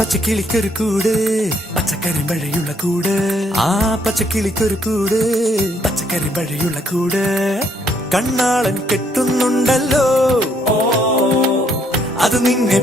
പച്ചക്കിളിക്കൊരു കൂട് പച്ചക്കരിമ്പഴയുള്ള കൂട് ആ പച്ചക്കിളിക്കൊരു കൂട് പച്ചക്കരിമ്പഴയുള്ള കൂട് കണ്ണാളൻ കെട്ടുന്നുണ്ടല്ലോ അത് നിന്നെ